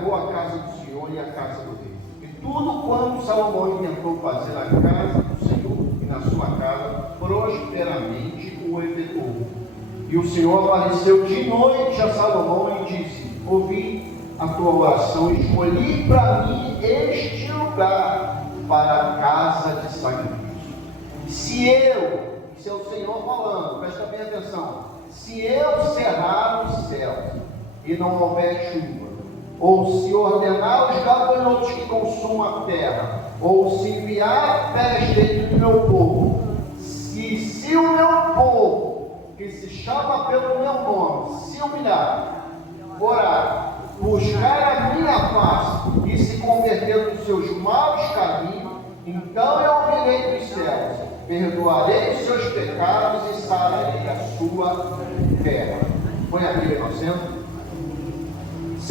agradou a casa do Senhor e a casa do rei. E tudo quanto Salomão intentou fazer na casa do Senhor e na sua casa, prosperamente o efetuou. E o Senhor apareceu de noite a Salomão e disse: ouvi a tua oração e escolhi para mim este lugar para a casa de sacrifício. Se eu, isso é o Senhor falando, presta bem atenção, se eu cerrar os céus e não houver chuva, ou se ordenar os gafanhotos que consumam a terra, ou se enviar pés dentro do meu povo, se o meu povo, que se chama pelo meu nome, se humilhar, orar, buscar a minha face e se converter dos seus maus caminhos, então eu ouvirei dos céus, perdoarei os seus pecados e sararei a sua terra. Põe a Bíblia no centro.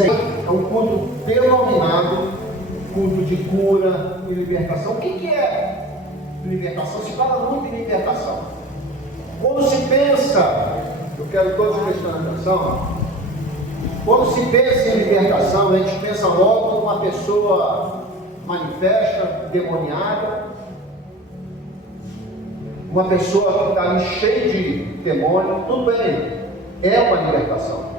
É um culto denominado culto de cura e libertação. O que é libertação? Se fala muito em libertação. Quando se pensa, eu quero todos prestando atenção, quando se pensa em libertação, a gente pensa logo numa pessoa manifesta, demoniada, uma pessoa que está ali cheia de demônio. Tudo bem, é uma libertação.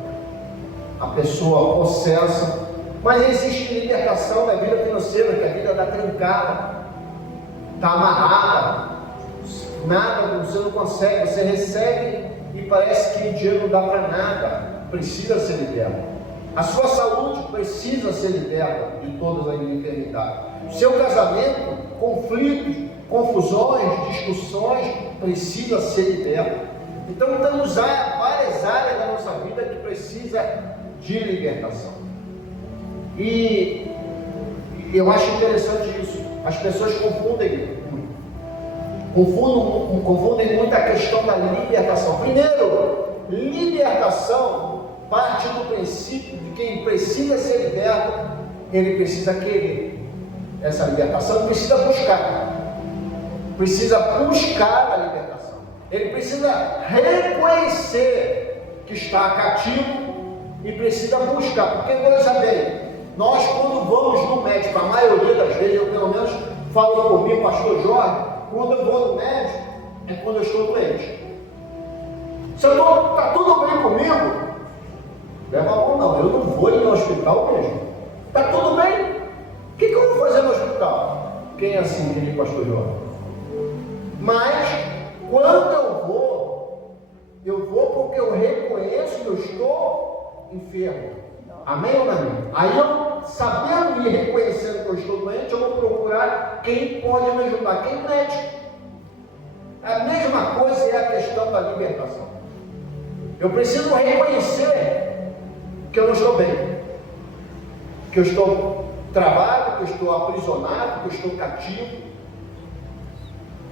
A pessoa possessa, mas existe libertação da vida financeira, que a vida está trancada, está amarrada, nada, você não consegue, você recebe e parece que o dinheiro não dá para nada, precisa ser liberto. A sua saúde precisa ser liberta de todas as enfermidades. O seu casamento, conflitos, confusões, discussões, precisa ser liberto. Então temos várias áreas da nossa vida que precisa de libertação. E eu acho interessante isso. As pessoas confundem muito a questão da libertação. Primeiro, libertação parte do princípio de quem precisa ser liberto, ele precisa querer essa libertação, ele precisa buscar a libertação. Ele precisa reconhecer que está cativo e precisa buscar, porque veja bem, nós quando vamos no médico, a maioria das vezes, eu pelo menos falo por mim, pastor Jorge, quando eu vou no médico, é quando eu estou doente. Se eu estou, está tudo bem comigo, leva a mão não, eu não vou ir no hospital mesmo. Está tudo bem? O que eu vou fazer no hospital? Quem é assim, querido pastor Jorge? Mas, quando eu vou porque eu reconheço que eu estou enfermo. Amém ou não? Aí eu, sabendo e reconhecendo que eu estou doente, eu vou procurar quem pode me ajudar, quem médico. A mesma coisa é a questão da libertação. Eu preciso reconhecer que eu não estou bem, que eu estou travado, que eu estou aprisionado, que eu estou cativo,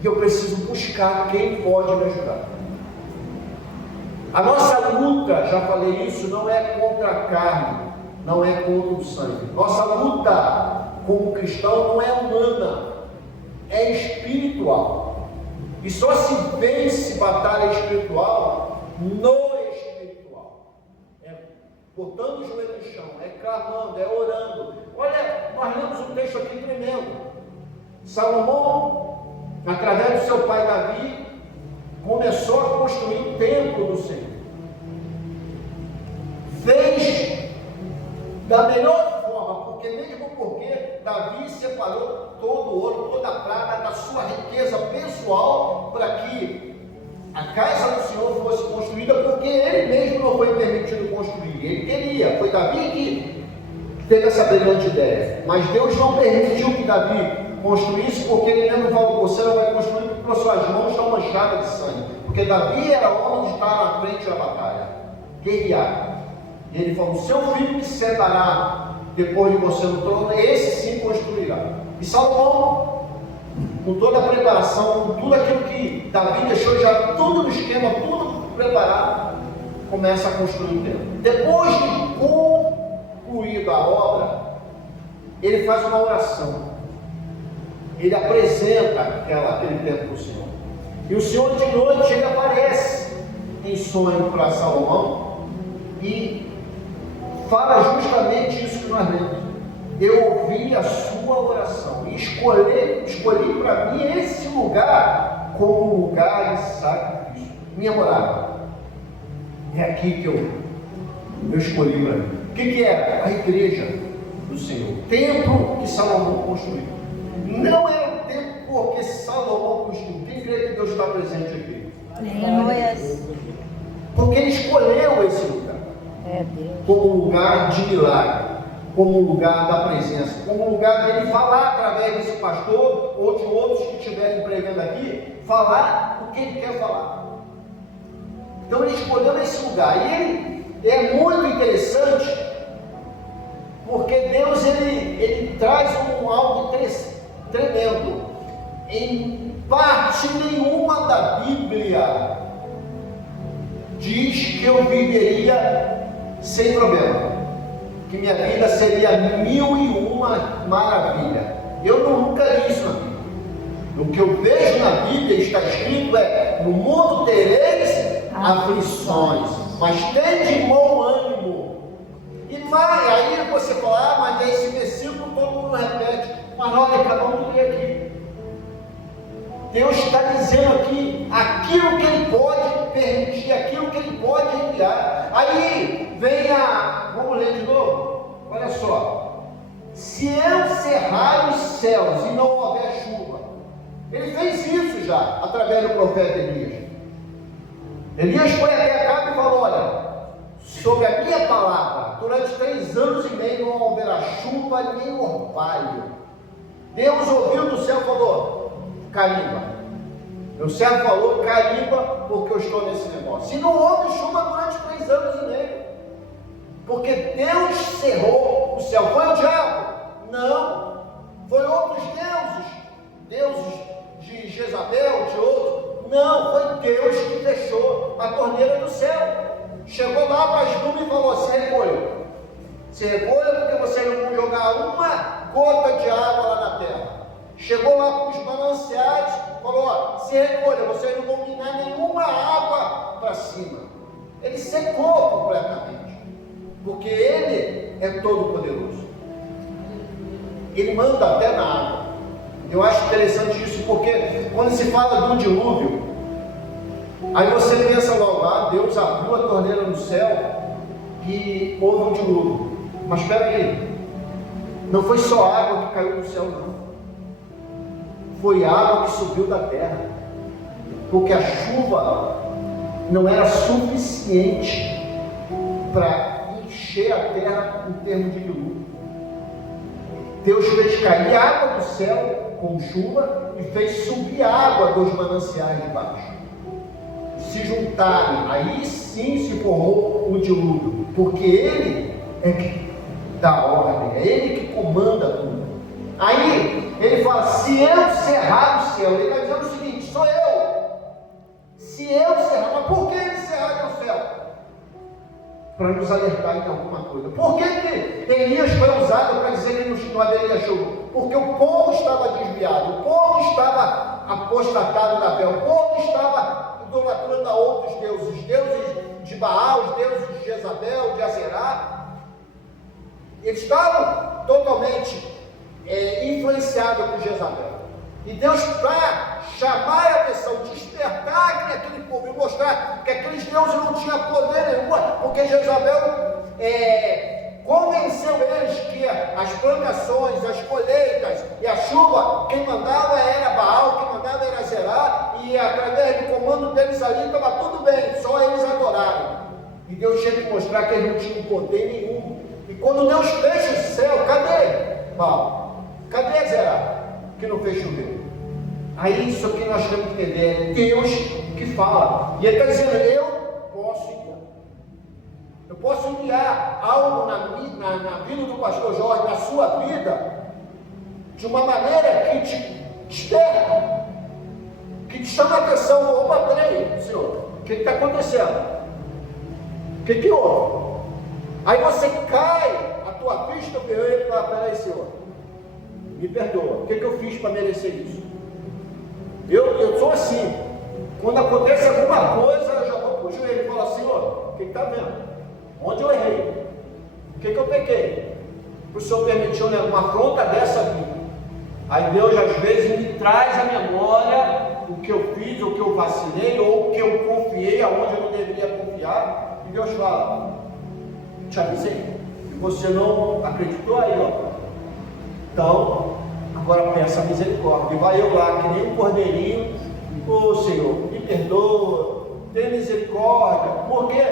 e eu preciso buscar quem pode me ajudar. A nossa luta, já falei isso, não é contra a carne, não é contra o sangue. Nossa luta como cristão não é humana, é espiritual. E só se vence batalha espiritual no espiritual. É botando o joelho no chão, é clamando, é orando. Olha, nós lemos um texto aqui tremendo. Salomão, através do seu pai Davi, começou a construir o templo do Senhor. Fez da melhor forma, porque Davi separou todo o ouro, toda a prata da sua riqueza pessoal para que a casa do Senhor fosse construída, porque ele mesmo não foi permitido construir. Ele queria, foi Davi que teve essa brilhante ideia, mas Deus não permitiu que Davi construísse, porque ele mesmo falou: você não vai construir porque suas mãos estão manchadas de sangue, porque Davi era homem de estar na frente da batalha, guerrear. E ele falou: seu filho que sentará depois de você no trono, esse sim construirá. E Salomão, com toda a preparação, com tudo aquilo que Davi deixou já tudo no esquema, tudo preparado, começa a construir o templo. Depois de concluída a obra, ele faz uma oração. Ele apresenta aquele templo para o Senhor. E o Senhor de noite ele aparece em sonho para Salomão e fala justamente isso que nós lemos. Eu ouvi a sua oração e escolhi para mim esse lugar como lugar de sacrifício, minha morada. É aqui que eu escolhi para mim. O que era? A igreja do Senhor, o templo que Salomão construiu. Não é o templo porque Salomão construiu. Quem crê que Deus está presente aqui? Porque ele escolheu esse lugar como lugar de milagre, como lugar da presença, como lugar dele falar através desse pastor ou de outros que estiverem pregando aqui, falar o que ele quer falar. Então ele escolheu esse lugar. E ele é muito interessante, porque Deus ele traz algo tremendo. Em parte nenhuma da Bíblia diz que eu viveria sem problema, que minha vida seria 1001 maravilha. Eu nunca li isso na Bíblia. O que eu vejo na Bíblia está escrito no mundo tereis aflições, mas tende bom ânimo. E mais, aí você fala, mas esse versículo todo mundo repete, mas olha, acabamos de ler aqui. Deus está dizendo aqui aquilo que Ele pode permitir, aquilo que Ele pode enviar. Aí vem vamos ler de novo? Olha só. Se eu cerrar os céus e não houver chuva, Ele fez isso já, através do profeta Elias. Elias foi até Acabe e falou, olha, sobre a minha palavra, durante 3 anos e meio não haverá chuva nem orvalho. Deus ouviu do céu e falou, carimba. Meu servo falou, carimba, porque eu estou nesse negócio. E não houve chuva durante 3 anos e meio, porque Deus cerrou o céu. Foi o diabo? Não. Foi outros deuses de Jezabel, de outros. Não, foi Deus que fechou a torneira do céu. Chegou lá para as nuvens e falou, se recolha. Se recolha porque vocês não vão jogar uma gota de água lá na terra. Chegou lá para os mananciais, falou, se recolha, vocês não vão minar nenhuma água para cima. Ele secou completamente, porque Ele é todo poderoso. Ele manda até na água. Eu acho interessante isso, porque quando se fala do dilúvio, aí você pensa logo, Deus abriu a torneira no céu e houve um dilúvio. Mas espera aí, não foi só água que caiu no céu, não. Foi água que subiu da terra, porque a chuva não era suficiente para encher a terra em termos de dilúvio. Deus fez cair água do céu com chuva e fez subir água dos mananciais de baixo. Se juntarem, aí sim se formou o dilúvio, porque Ele é que dá ordem, é Ele que comanda tudo. Aí ele fala, se eu cerrar o céu, ele está dizendo o seguinte, sou eu. Se eu cerrar, mas por que ele cerraria o céu? Para nos alertar em alguma coisa. Por que Elias foi usado para dizer que não haveria chuva? Porque o povo estava desviado, o povo estava apostatado da fé, o povo estava idolatrando a outros deuses, deuses de Baal, os deuses de Jezabel, de Aserá. Eles estavam totalmente influenciado por Jezabel. E Deus, para chamar a atenção, despertar aquele povo e mostrar que aqueles deuses não tinham poder nenhum, porque Jezabel convenceu eles que as plantações, as colheitas e a chuva, quem mandava era Baal, quem mandava era Zerá, e através do comando deles ali estava tudo bem, só eles adorarem. E Deus tinha que mostrar que eles não tinham poder nenhum. E quando Deus fecha o céu, cadê Baal? Cadê Zerá, que não fez chover? Aí isso que nós temos que entender, é Deus que fala. E Ele está dizendo, eu posso enviar. Eu posso enviar algo na vida do pastor Jorge, na sua vida, de uma maneira que te desperta, que te chama a atenção. Opa, peraí, Senhor, o que está acontecendo? O que houve? Aí você cai, a tua vista, e fala, peraí, Senhor, me perdoa, o que eu fiz para merecer isso? Eu sou assim, quando acontece alguma coisa, eu já vou para o joelho e falo, Senhor, o que está vendo? Onde eu errei? O que eu pequei? O Senhor permitiu uma afronta dessa aqui. Aí Deus às vezes me traz à memória o que eu fiz, o que eu vacilei, ou o que eu confiei aonde eu não deveria confiar. E Deus fala: te avisei. E você não acreditou aí, ó. Então, agora peça misericórdia. E vai eu lá, que nem um cordeirinho. Ô Senhor, me perdoa, tenha misericórdia. Por quê?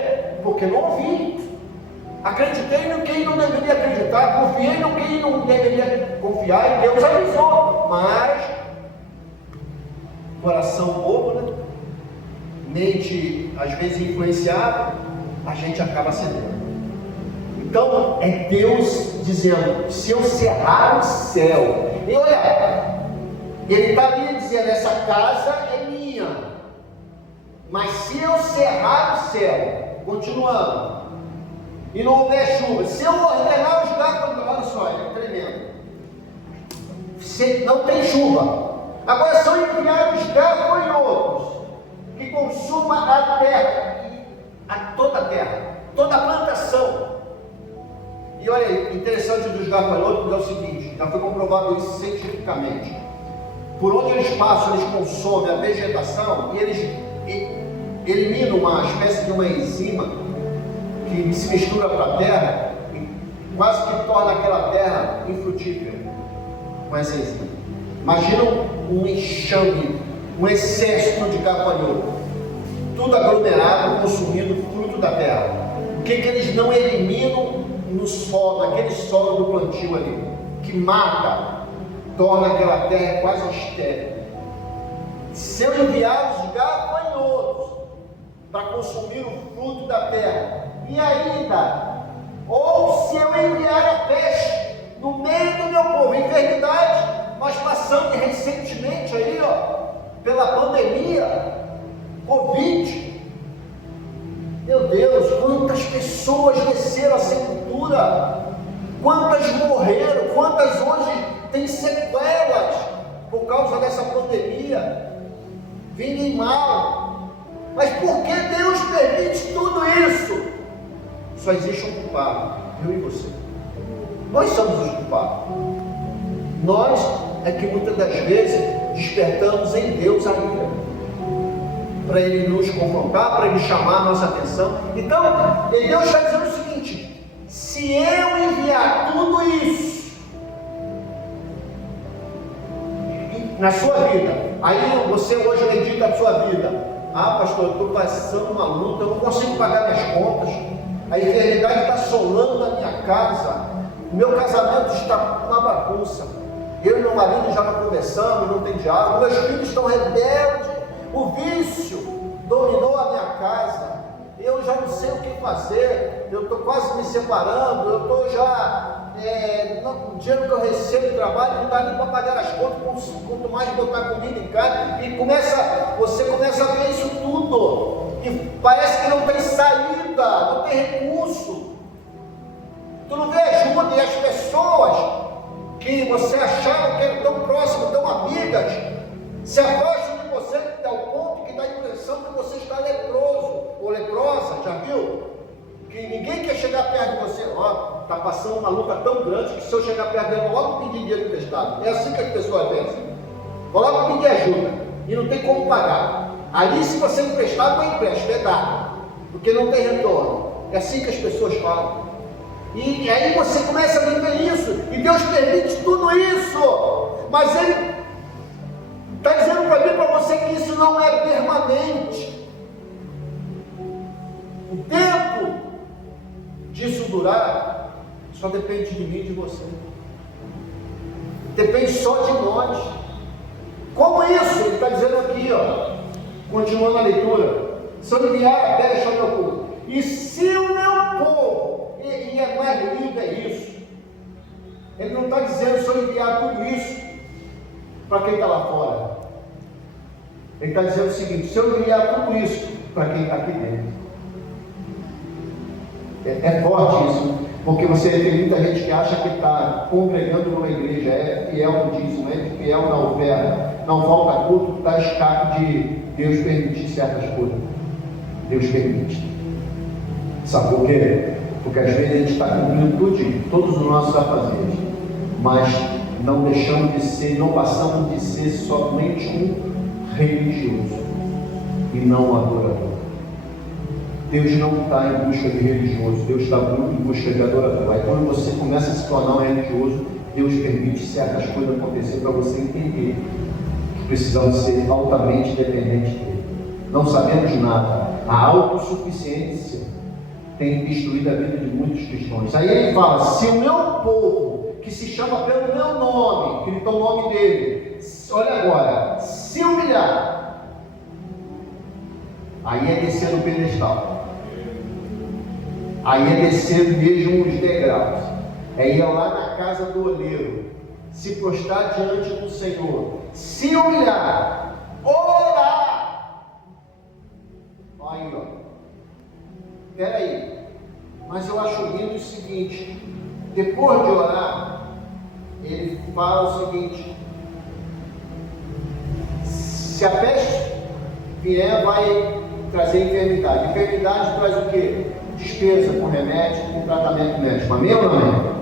Porque não ouvi. Acreditei no quem não deveria acreditar, confiei no quem não deveria confiar, e Deus avisou. Mas, coração bobo, né? Mente às vezes influenciada, a gente acaba cedendo. Então, é Deus dizendo: se eu cerrar o céu, e olha, Ele está ali dizendo: essa casa é minha, mas se eu cerrar o céu, continuando, e não houver chuva, se eu ordenar os gafanhotos, olha só, é tremendo, se não tem chuva, agora são enviados gafanhotos que consumam a terra, toda a terra, toda a plantação. E olha aí, interessante dos gafanhotos é o seguinte, já foi comprovado isso cientificamente. Por onde eles passam, eles consomem a vegetação e eles eliminam uma espécie de uma enzima que se mistura com a terra e quase que torna aquela terra infrutífera com essa enzima. Imagina um enxame, um excesso de gafanhoto, tudo aglomerado, consumindo o fruto da terra. O que eles não eliminam no solo, naquele solo do plantio ali, que mata, torna aquela terra quase estéril. Se eu enviar os gafanhotos para consumir o fruto da terra, e ainda, ou se eu enviar a peste no meio do meu povo, enfermidade, nós passamos recentemente aí, ó, pela pandemia, Covid. Meu Deus, quantas pessoas desceram a sepultura, quantas morreram, quantas hoje têm sequelas por causa dessa pandemia, vivem mal. Mas por que Deus permite tudo isso? Só existe um culpado, eu e você. Nós somos os culpados. Nós é que muitas das vezes despertamos em Deus a ira, para Ele nos confrontar, para Ele chamar a nossa atenção. Então, Deus está dizendo o seguinte: se eu enviar tudo isso na sua vida, aí você hoje medita a sua vida: ah, pastor, eu estou passando uma luta, eu não consigo pagar minhas contas, a enfermidade está assolando a minha casa, o meu casamento está uma bagunça, eu e meu marido já não conversamos, não tem diálogo, meus filhos estão rebeldes, o vício dominou a minha casa, eu já não sei o que fazer, eu estou quase me separando, eu estou já, o dinheiro que eu recebo do trabalho não dá nem para pagar as contas, quanto mais botar comida em casa, e você começa a ver isso tudo, e parece que não tem saída, não tem recurso, tu não vê ajuda, e as pessoas que você achava que eram tão próximas, tão amigas, se afastam de você ao ponto que dá a impressão que você está leproso ou leprosa, já viu? Que ninguém quer chegar perto de você. Ó, está passando uma luta tão grande que se eu chegar perto dele, eu vou logo pedir dinheiro emprestado. É assim que as pessoas pensam. Vou logo pedir ajuda e não tem como pagar. Ali, se você emprestar, não empresta, é dado, porque não tem retorno. É assim que as pessoas falam. E aí você começa a viver isso, e Deus permite tudo isso, mas Ele está dizendo para mim e para você que isso não é permanente. O tempo disso durar só depende de mim e de você, depende só de nós. Como isso? Ele está dizendo aqui, ó, continuando a leitura: se eu enviar a peste ao meu povo, e se o meu povo, e é mais lindo é isso, ele não está dizendo se eu enviar tudo isso para quem está lá fora, ele está dizendo o seguinte: se eu enviar tudo isso para quem está aqui dentro. É forte isso, porque você tem muita gente que acha que está congregando numa igreja, é fiel no dízimo, é fiel na oferta, não falta culto, está escape de Deus permitir certas coisas. Deus permite. Sabe por quê? Porque às vezes a gente está cumprindo todos os nossos afazeres, mas não deixamos de ser, não passamos de ser somente um religioso e não um adorador. Deus não está em busca de religioso, Deus está em busca de adorador. Aí quando você começa a se tornar um religioso, Deus permite certas coisas acontecer para você entender que precisamos ser altamente dependentes dele. Não sabemos nada. A autossuficiência tem destruído a vida de muitos cristãos. Aí ele fala: se o meu povo, que se chama pelo meu nome, que gritou o nome dele, olha agora, se humilhar, aí é descer no pedestal, aí é descer mesmo os degraus, é ir lá na casa do oleiro, se prostrar diante do Senhor, se humilhar, orar. Aí, ó. Peraí, mas eu acho lindo o seguinte: depois de orar, ele fala o seguinte: se a peste vier, vai trazer enfermidade. Enfermidade traz o quê? Despesa com remédio, com tratamento médico. Amém ou não amém?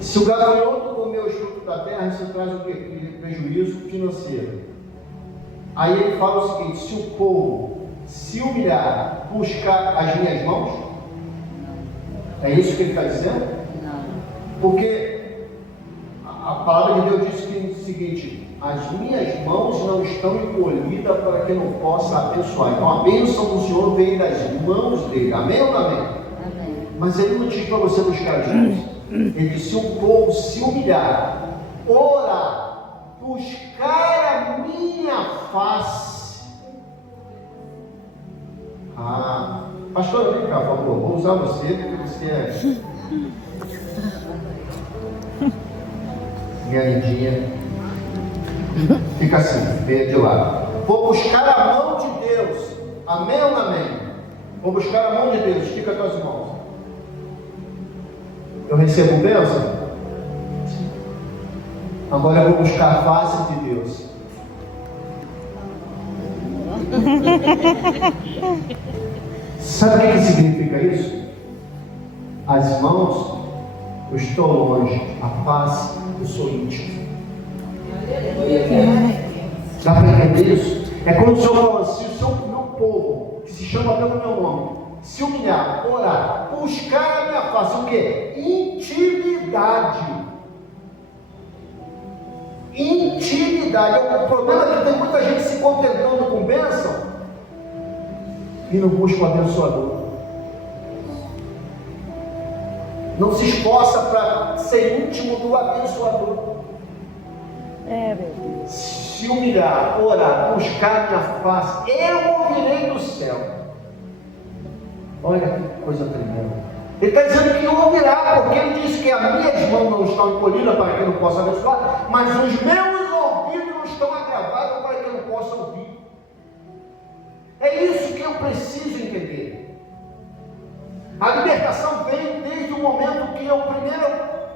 Se o gafanhoto comer os frutos da terra, isso traz o quê? Prejuízo financeiro. Aí ele fala o seguinte: se o povo se humilhar, buscar as minhas mãos, é isso que ele está dizendo? Não. Porque a palavra de Deus diz que é o seguinte: as minhas mãos não estão encolhidas para que eu não possa abençoar. Então a bênção do Senhor vem das mãos dele. Amém ou não amém? Amém. Mas ele não diz para você buscar as mãos. Ele diz: se o povo se humilhar, orar, buscar a minha face. Pastor, vem cá, por favor, vou usar você, porque você é minha lindinha. Fica assim, venha de lado. Vou buscar a mão de Deus. Amém ou não amém? Vou buscar a mão de Deus. Estica as tuas mãos. Eu recebo bênção? Agora eu vou buscar a face de Deus. Sabe o que significa isso? As mãos, eu estou longe, a face, eu sou íntimo. Dá para entender isso? É como o Senhor fala assim: se o meu povo, que se chama pelo meu nome, se humilhar, orar, buscar a minha face, o que? Intimidade. Intimidade. O problema é que tem muita gente se contentando com bênção e não busca o abençoador. Não se esforça para ser íntimo do abençoador. Se humilhar, orar, buscar minha face, eu ouvirei do céu. Olha que coisa tremenda. Ele está dizendo que não ouvirá, porque ele disse que as minhas mãos não estão encolhidas para que eu não possa abençoar, mas os meus ouvidos não estão agravados para que eu não possa ouvir. É isso que eu preciso entender. A libertação vem desde o momento que a primeira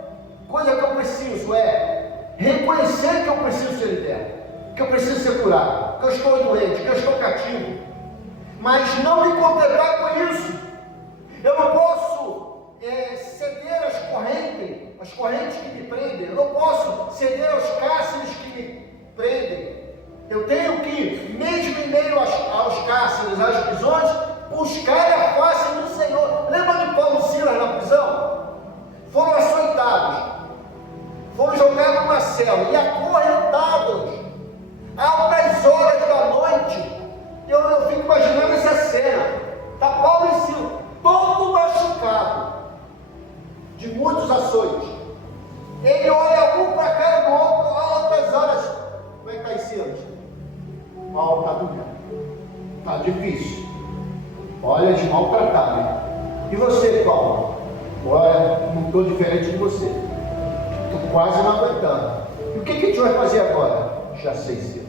coisa que eu preciso é reconhecer que eu preciso ser liberto, que eu preciso ser curado, que eu estou doente, que eu estou cativo, mas não me contentar com isso. Eu não posso ceder às correntes que me prendem, eu não posso ceder aos cárceres que me prendem. Eu tenho que, mesmo em meio aos cárceres, às prisões, buscar a face do Senhor. Lembra de Paulo e Silas na prisão? Foram açoitados, foram jogados numa cela e acorrentados altas horas da noite. Eu fico imaginando essa cena. Está Paulo e Silas, todo machucado, de muitos açoites. Ele olha um para a cara do outro, altas horas. Como é que está aí, Silas? Paulo está doendo, está difícil. Olha, de maltratado. E você, Paulo? Olha, não estou diferente de você. Estou quase não aguentando. E o que a gente vai fazer agora? Já sei, Silas.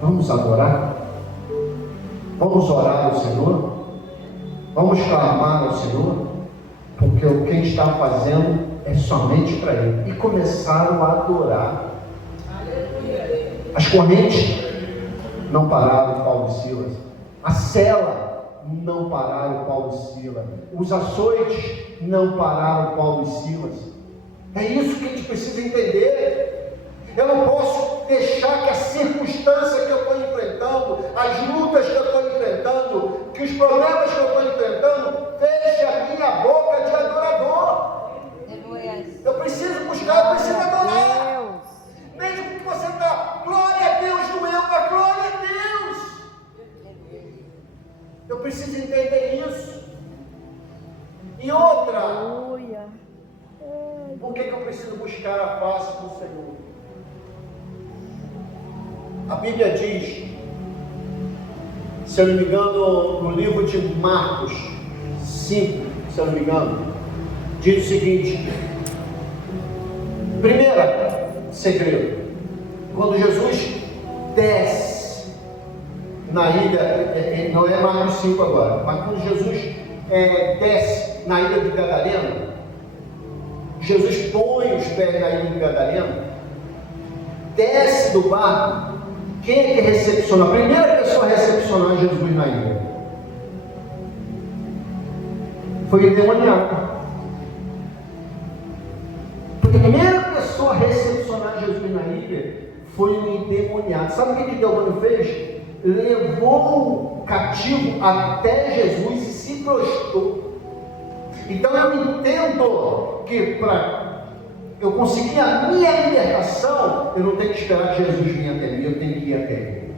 Vamos adorar? Vamos orar ao Senhor? Vamos clamar ao Senhor? Porque o que a gente está fazendo é somente para Ele. E começaram a adorar. As correntes não pararam, Paulo e Silas. A cela não pararam Paulo e Silas. Os açoites não pararam Paulo e Silas. É isso que a gente precisa entender. Eu não posso deixar que a circunstância que eu estou enfrentando, as lutas que eu estou enfrentando, que os problemas que eu estou enfrentando, feche a minha boca de adorador. Eu preciso buscar, eu preciso adorar. Mesmo que você está, glória a Deus, doeu, mas glória a Deus. Eu preciso entender isso. E outra, por que eu preciso buscar a face do Senhor? A Bíblia diz, se eu não me engano, no livro de Marcos 5, se eu não me engano, diz o seguinte: primeiro segredo, quando Jesus desce na ilha, não é Marcos 5 agora, mas quando Jesus desce na ilha de Gadareno, Jesus põe os pés na ilha de Gadareno, desce do barco. Quem é que recepciona? A primeira pessoa a recepcionar Jesus na ilha foi o endemoniado. A primeira pessoa a recepcionar Jesus na ilha foi o endemoniado. Sabe o que o demônio fez? Levou o cativo até Jesus e se prostrou. Então eu entendo que para eu conseguir a minha libertação, eu não tenho que esperar que Jesus venha até mim, eu tenho que ir até Ele.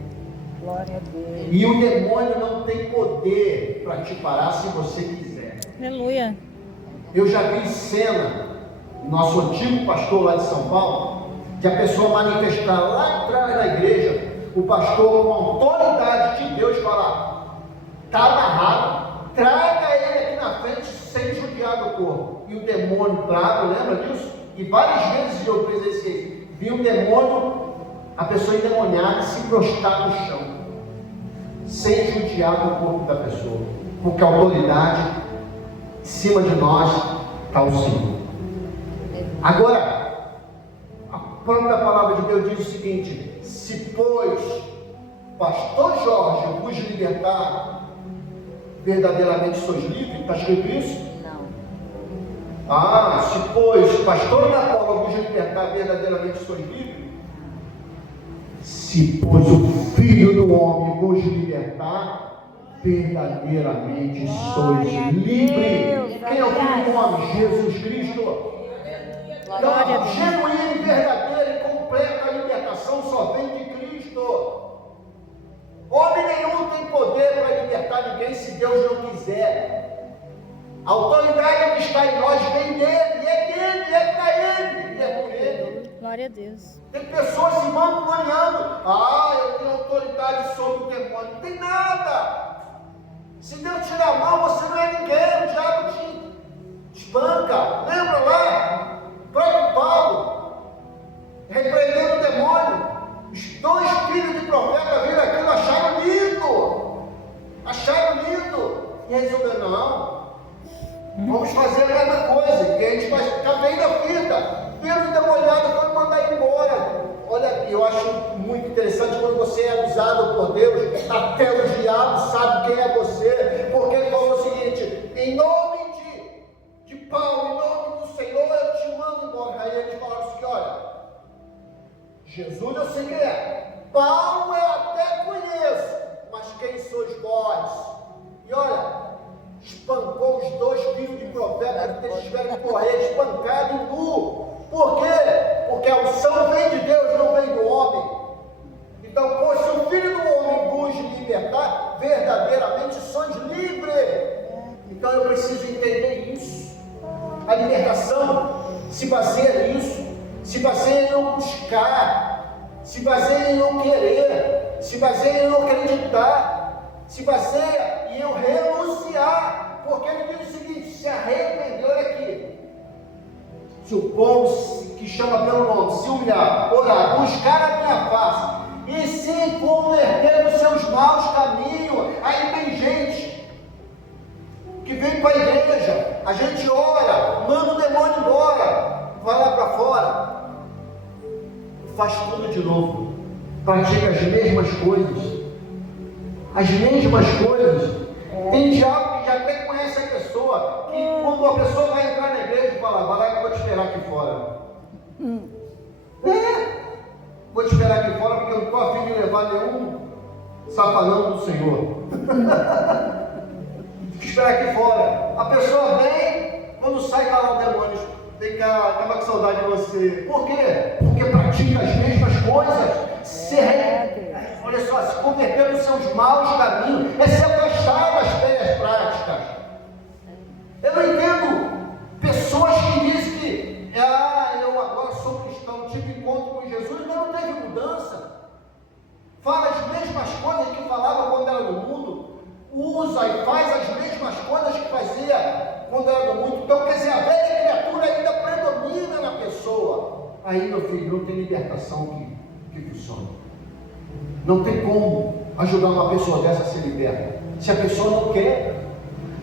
Glória a Deus. E o demônio não tem poder para te parar se você quiser. Aleluia. Eu já vi cena, nosso antigo pastor lá de São Paulo, de a pessoa manifestar lá atrás da igreja, o pastor com a autoridade de Deus falar: está amarrado, traga ele aqui na frente sem judiar do corpo. E o demônio bravo, lembra disso? E várias vezes eu presenciei, vi um demônio, a pessoa endemoniada, se prostrar no chão, sem judiar do corpo da pessoa, porque a autoridade em cima de nós está o Senhor. Agora, a própria palavra de Deus diz o seguinte: se pois pastor Jorge vos libertar, verdadeiramente sois livres. Está escrito isso? Se pois pastor Ana Paula vos libertar, verdadeiramente sois livres. Se pois o Filho do Homem vos libertar, verdadeiramente sois livres. Quem é o Filho do Homem? Jesus Cristo. Então a genuína e verdadeira e completa libertação só vem de Cristo. Homem nenhum tem poder para libertar ninguém se Deus não quiser. A autoridade que está em nós vem dele, e é dele, e é para ele, e é por ele. Glória a Deus. Tem pessoas se vangloriando: eu tenho autoridade sobre o demônio. Não tem nada. Se Deus tirar a mão, você não é ninguém, o diabo te espanca. Lembra lá? O próprio Paulo, repreendendo o demônio. Os 2 filhos de profeta viram aquilo, acharam lindo. E resolveram: não. Vamos fazer a mesma coisa, que a gente vai ficar bem na fita. Viram o endemoniado, foi mandar embora. Olha aqui, eu acho muito interessante quando você é usado por Deus, até o diabo sabe quem é você, porque ele falou o seguinte: em nome de Paulo, em nome do Senhor, eu te mando embora. Aí eles falaram assim: olha, Jesus eu sei quem é, Paulo eu até conheço, mas quem sois vós? E olha, espancou os 2 filhos de profeta, que eles tiveram que correr espancado e nu. Por quê? Porque a unção vem de Deus, não vem do homem. Então, pois se o Filho do Homem vos libertar, verdadeiramente sois livres. Então eu preciso entender isso. A libertação se baseia nisso, se baseia em eu buscar, se baseia em eu querer, se baseia em eu acreditar, se baseia em eu renunciar, porque ele diz o seguinte: se arrependeu, olha aqui, se o povo que chama pelo nome se humilhar, orar, buscar a minha face e se converter dos seus maus caminhos. Aí tem gente que vem para a igreja, a gente ora, manda o demônio embora, vai lá para fora, faz tudo de novo, pratica as mesmas coisas, Tem diabo que já até conhece a pessoa, que quando a pessoa vai entrar na igreja, fala, vai lá que eu vou te esperar aqui fora. Vou te esperar aqui fora porque eu não estou a fim de levar nenhum safanão do Senhor. Fica esperar aqui fora. A pessoa vem, quando sai, está lá o demônio. Vem cá, acaba com saudade de você. Por quê? Porque pratica as mesmas coisas. Olha só, se converter dos seus maus caminhos, é se afastar das velhas práticas. Eu não entendo pessoas que dizem que eu agora sou cristão, tive encontro com Jesus, mas não teve mudança. Fala as mesmas coisas que falava quando era do mundo, usa e faz as mesmas coisas que fazia quando era do mundo. Então, quer dizer, a velha criatura ainda predomina na pessoa. Aí, meu filho, não tem libertação que funciona. Não tem como ajudar uma pessoa dessa a ser liberta, se a pessoa não quer.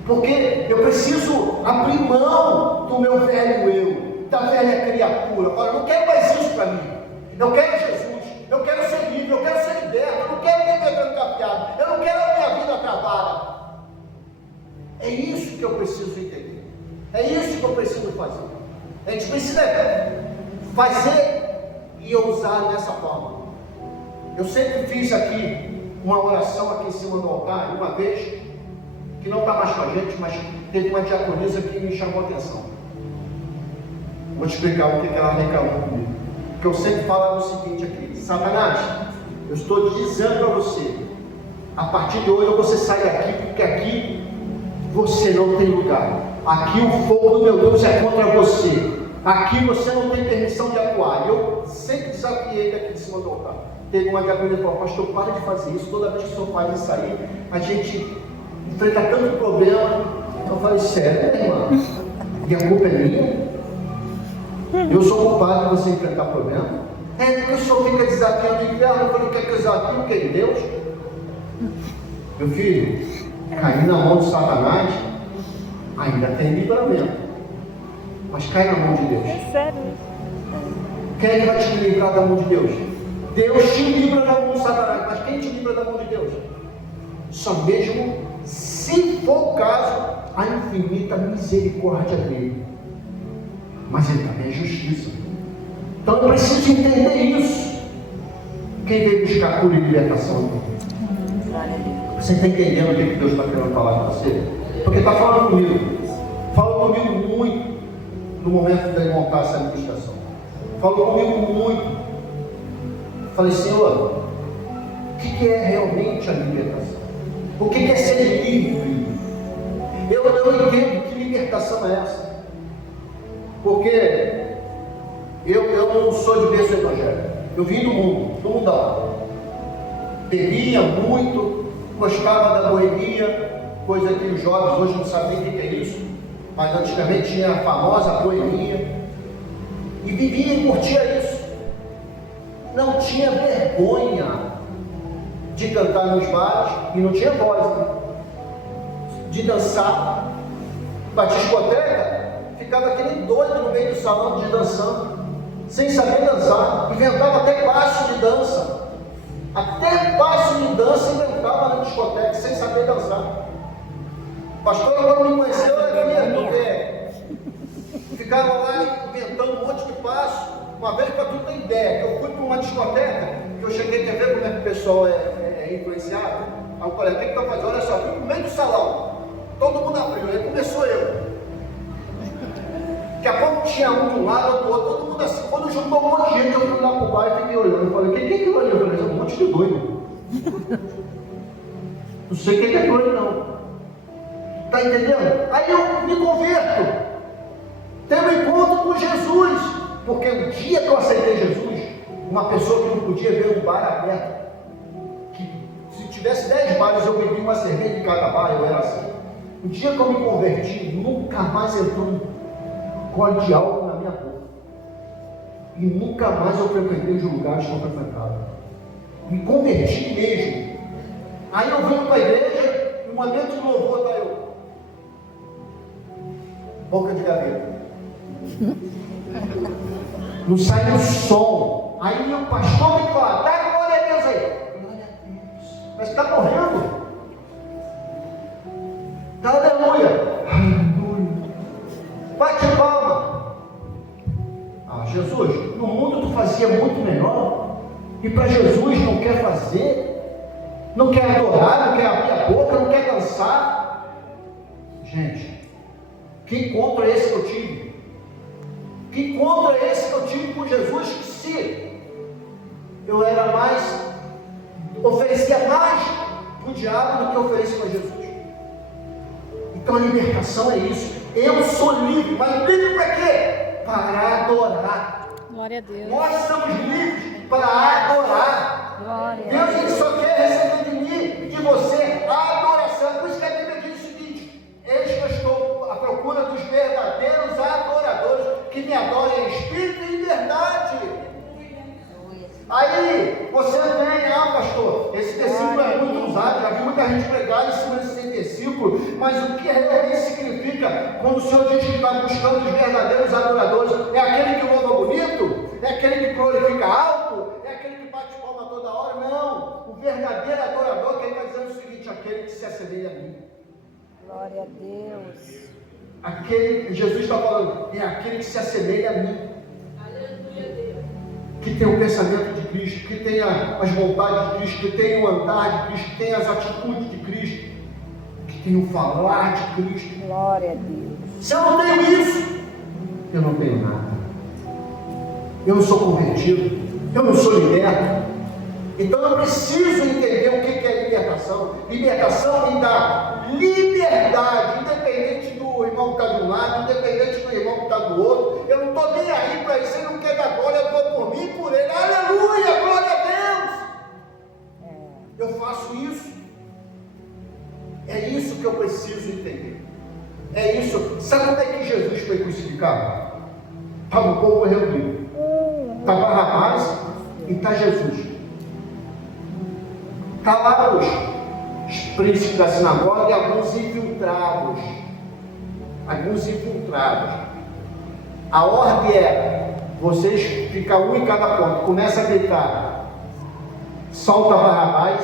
Porque eu preciso abrir mão do meu velho eu, da velha criatura. Olha, eu não quero mais isso para mim. Eu quero Jesus, eu quero ser livre, eu quero ser liberto, eu não quero viver trancafiado, eu não quero a minha vida travada. É isso que eu preciso entender. É isso que eu preciso fazer. A gente precisa fazer e usar dessa forma. Eu sempre fiz aqui uma oração aqui em cima do altar, uma vez, que não está mais com a gente, mas teve uma diaconisa que me chamou a atenção. Vou te explicar o que ela reclamou comigo. Porque eu sempre falo o seguinte aqui: Satanás, eu estou dizendo para você, a partir de hoje você sai daqui, porque aqui você não tem lugar. Aqui o fogo do meu Deus é contra você. Aqui você não tem permissão de atuar. Eu sempre desafiei ele aqui em cima do altar. Teve uma diaconisa que falou: pastor, para de fazer isso. Toda vez que o senhor faz isso aí, a gente enfrenta tanto problema. Eu falei: sério, irmã? E a culpa é minha? Eu sou culpado de você enfrentar problema? É porque o senhor fica desafiando o inferno. Eu falei: quer que eu desafie o que é Deus? Meu filho, cair na mão de Satanás ainda tem livramento, mas cai na mão de Deus. É sério? Quem é que vai te livrar da mão de Deus? Deus te livra da mão de Satanás, mas quem te livra da mão de Deus? Só mesmo se for o caso, a infinita misericórdia dele. Mas ele também é justiça. Então eu preciso entender isso. Quem veio buscar cura e libertação? Você está entendendo o que Deus está querendo falar com você? Porque está falando comigo. Falou comigo muito no momento de montar essa administração. Falou comigo muito. Falei: Senhor, o que é realmente a libertação? O que é ser livre? Eu não entendo que libertação é essa. Porque eu não sou de berço evangélico. Eu vim do mundão. Bebia muito, gostava da boemia, coisa que os jovens hoje não sabem o que é isso, mas antigamente tinha a famosa boemia, e vivia e curtia isso. Não tinha vergonha de cantar nos bares, e não tinha voz, né? De dançar. Para discoteca, ficava aquele doido no meio do salão de dançando, sem saber dançar, inventava até passo de dança. Até passo de dança inventava na discoteca, sem saber dançar. Pastor, quando me conheceu, era porque ficava lá inventando um monte de passo. Uma vez, para tu ter ideia, eu fui para uma discoteca, que eu cheguei a ver como é que o pessoal é influenciado. Aí eu falei: o que está fazendo? Olha só, fui no meio do salão, todo mundo abriu, aí começou eu. Daqui a pouco tinha um de um lado, outro do outro, todo mundo assim. Quando juntou um monte de gente, eu fui lá pro bar e fiquei olhando. Eu falei: o que é aquilo ali? Eu falei: um monte de doido. Não sei o que é aquilo ali, não. Está entendendo? Aí eu me converto. Tenho um encontro com Jesus. Porque o dia que eu aceitei Jesus, uma pessoa que não podia ver um bar aberto, que se tivesse 10 bares, eu bebi uma cerveja de cada bar, eu era assim. O dia que eu me converti, nunca mais entrou um gole de álcool na minha boca. E nunca mais eu frequentei os lugares que eu frequentava. Me converti mesmo. Aí eu venho para a igreja, no momento de louvor, está eu. Boca de gaveta. Não sai o som. Aí o pastor me fala: dá glória a Deus aí. Glória a Deus. Mas está morrendo. Aleluia! Aleluia! Bate palma! Ah, Jesus, no mundo tu fazia muito melhor, e para Jesus não quer fazer, não quer adorar, não quer abrir a boca, não quer dançar. Gente, que encontro é esse que eu tive? Que encontro é esse que eu tive com Jesus? Que se eu era mais, oferecia mais para o diabo do que oferecia para Jesus. Então a libertação é isso. Eu sou livre, mas livre para quê? Para adorar. Glória a Deus. Nós somos livres para adorar. Glória a Deus ele só quer receber de mim e de você a adoração. Por isso que a Bíblia diz o seguinte: eis que eu estou à procura dos verdadeiros adoradores que me adorem em espírito e em verdade. Aí você vem, pastor, esse versículo é muito usado, já vi muita gente pregar em cima desse versículo, mas o que realmente significa quando o Senhor diz que está buscando os verdadeiros adoradores? É aquele que louva bonito? É aquele que glorifica alto? É aquele que bate palma toda hora? Não, o verdadeiro adorador, que ele está dizendo o seguinte: aquele que se assemelha a mim. Glória a Deus. Aquele, Jesus está falando, é aquele que se assemelha a mim. Que tem o pensamento de Cristo, que tem as vontades de Cristo, que tem o andar de Cristo, que tem as atitudes de Cristo, que tem o falar de Cristo. Glória a Deus. Se eu não tenho isso, eu não tenho nada. Eu não sou convertido, eu não sou liberto. Então eu preciso entender o que é libertação. Libertação me dá liberdade, independente do irmão que está de um lado, independente do irmão que está do outro. Eu não estou nem aí para isso, ele não quer dar glória, eu estou por mim e por ele. Aleluia, glória a Deus! Eu faço isso. É isso que eu preciso entender. É isso. Sabe como é que Jesus foi crucificado? Estava o povo reunido. Estava Barrabás e está Jesus. Está lá os príncipes da sinagoga e alguns infiltrados. A ordem é: vocês ficam um em cada ponto. Começa a gritar: solta Barrabás,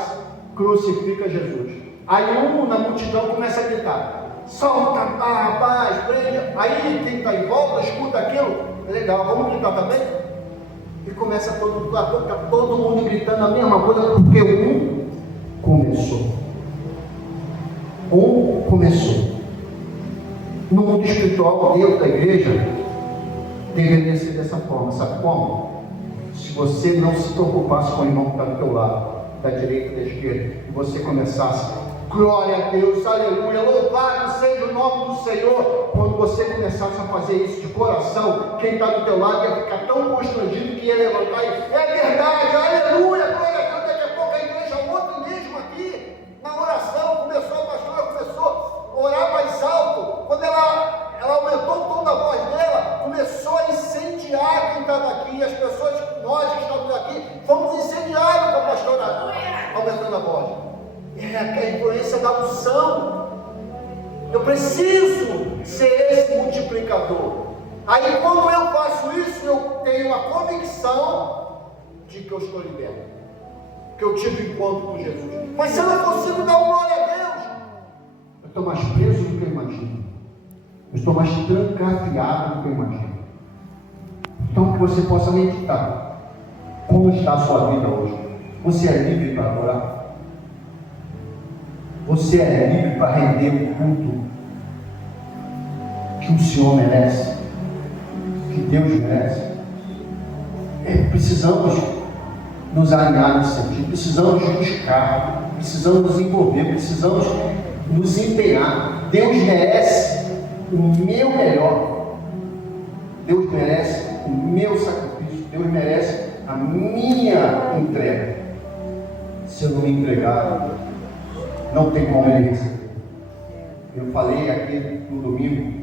crucifica Jesus. Aí um na multidão começa a gritar: solta Barrabás, prende. Aí quem está em volta escuta aquilo. Legal, vamos gritar também? E começa todo mundo gritando a mesma coisa, porque um começou. No mundo espiritual, Deus da igreja deveria ser dessa forma. Sabe como? Se você não se preocupasse com o irmão que está do teu lado, da direita e da esquerda, e você começasse: glória a Deus, aleluia, louvado seja o nome do Senhor. Quando você começasse a fazer isso de coração, quem está do teu lado ia ficar tão constrangido que ia levantar e: é verdade, aleluia, glória a Deus. Daqui a pouco a igreja, outro mesmo aqui, na oração, a pastora começou a orar mais alto. Quando ela aumentou o tom da voz dela, começou a incendiar quem estava aqui. As pessoas, nós que estamos aqui, fomos incendiados com a pastora aumentando a voz. É a influência da unção. Eu preciso ser esse multiplicador. Aí quando eu faço isso, eu tenho a convicção de que eu estou liberto, que eu tive encontro com Jesus. Mas se eu não consigo dar glória a Deus, eu estou mais preso do que eu imagino. Eu estou mais trancafiado do que eu imagino. Então que você possa meditar. Como está a sua vida hoje? Você é livre para adorar? Você é livre para render o culto que o Senhor merece, que Deus merece? Precisamos nos alinhar nesse sentido, precisamos buscar, precisamos nos envolver, precisamos nos empenhar. Deus merece o meu melhor, Deus merece o meu sacrifício, Deus merece a minha entrega. Se eu não me entregar, não tem como ele receber. Eu falei aqui no domingo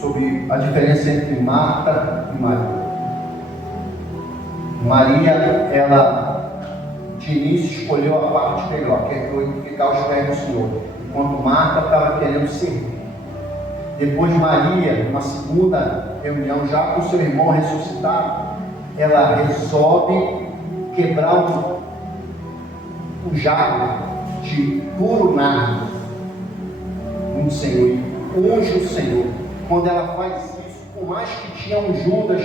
sobre a diferença entre Marta e Maria. Maria, ela de início escolheu a parte melhor, que foi ficar aos pés do Senhor, enquanto Marta estava querendo servir. Depois Maria, numa segunda reunião, já com seu irmão ressuscitado, ela resolve quebrar um jarro de puro nardo no Senhor e unge o Senhor. Quando ela faz isso, por mais que tinha um Judas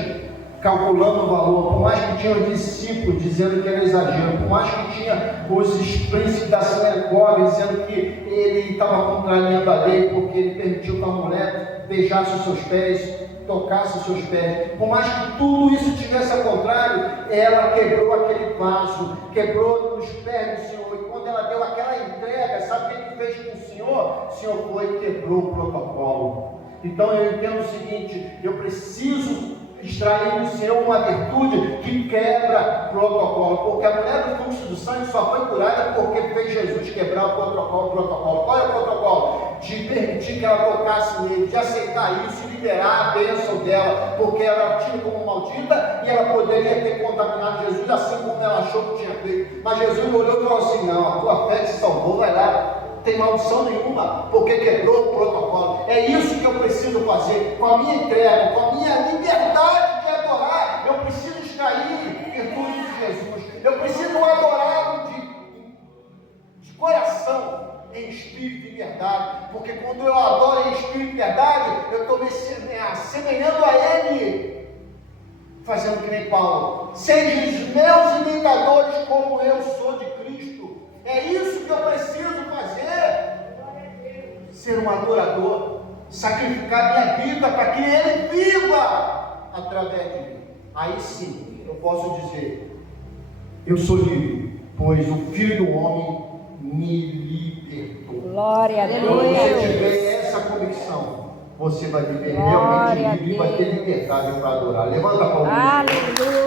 calculando o valor, por mais que tinha os discípulos dizendo que era exagero, por mais que tinha os príncipes da sinagoga dizendo que ele estava contrariando a lei porque ele permitiu que a mulher beijasse os seus pés, tocasse os seus pés, por mais que tudo isso tivesse ao contrário, ela quebrou aquele vaso, quebrou os pés do Senhor, e quando ela deu aquela entrega, sabe o que ele fez com o Senhor? O Senhor foi e quebrou o protocolo. Então eu entendo o seguinte: eu preciso extrair do Senhor uma virtude que quebra protocolo, porque a mulher do fluxo do sangue só foi curada porque fez Jesus quebrar o protocolo. Qual é o protocolo? De permitir que ela tocasse nele, de aceitar isso e liberar a bênção dela, porque ela era tida como maldita e ela poderia ter contaminado Jesus assim como ela achou que tinha feito. Mas Jesus olhou e falou assim: não, a tua fé te salvou, vai lá. Tem maldição nenhuma, porque quebrou o protocolo. É isso que eu preciso fazer, com a minha entrega, com a minha liberdade de adorar. Eu preciso extrair virtude de Jesus. Eu preciso adorá-lo de coração, em espírito e verdade. Porque quando eu adoro em espírito e verdade, eu estou me assemelhando a Ele, fazendo que nem Paulo. Sejam os meus imitadores como eu sou de Cristo. É isso que eu preciso fazer. Ser um adorador, sacrificar minha vida para que Ele viva através de mim. Aí sim eu posso dizer: eu sou livre, pois o Filho do Homem me libertou. Glória a Quando você Deus. tiver essa convicção, você vai viver realmente livre e vai ter liberdade para adorar. Levanta a palma. Aleluia.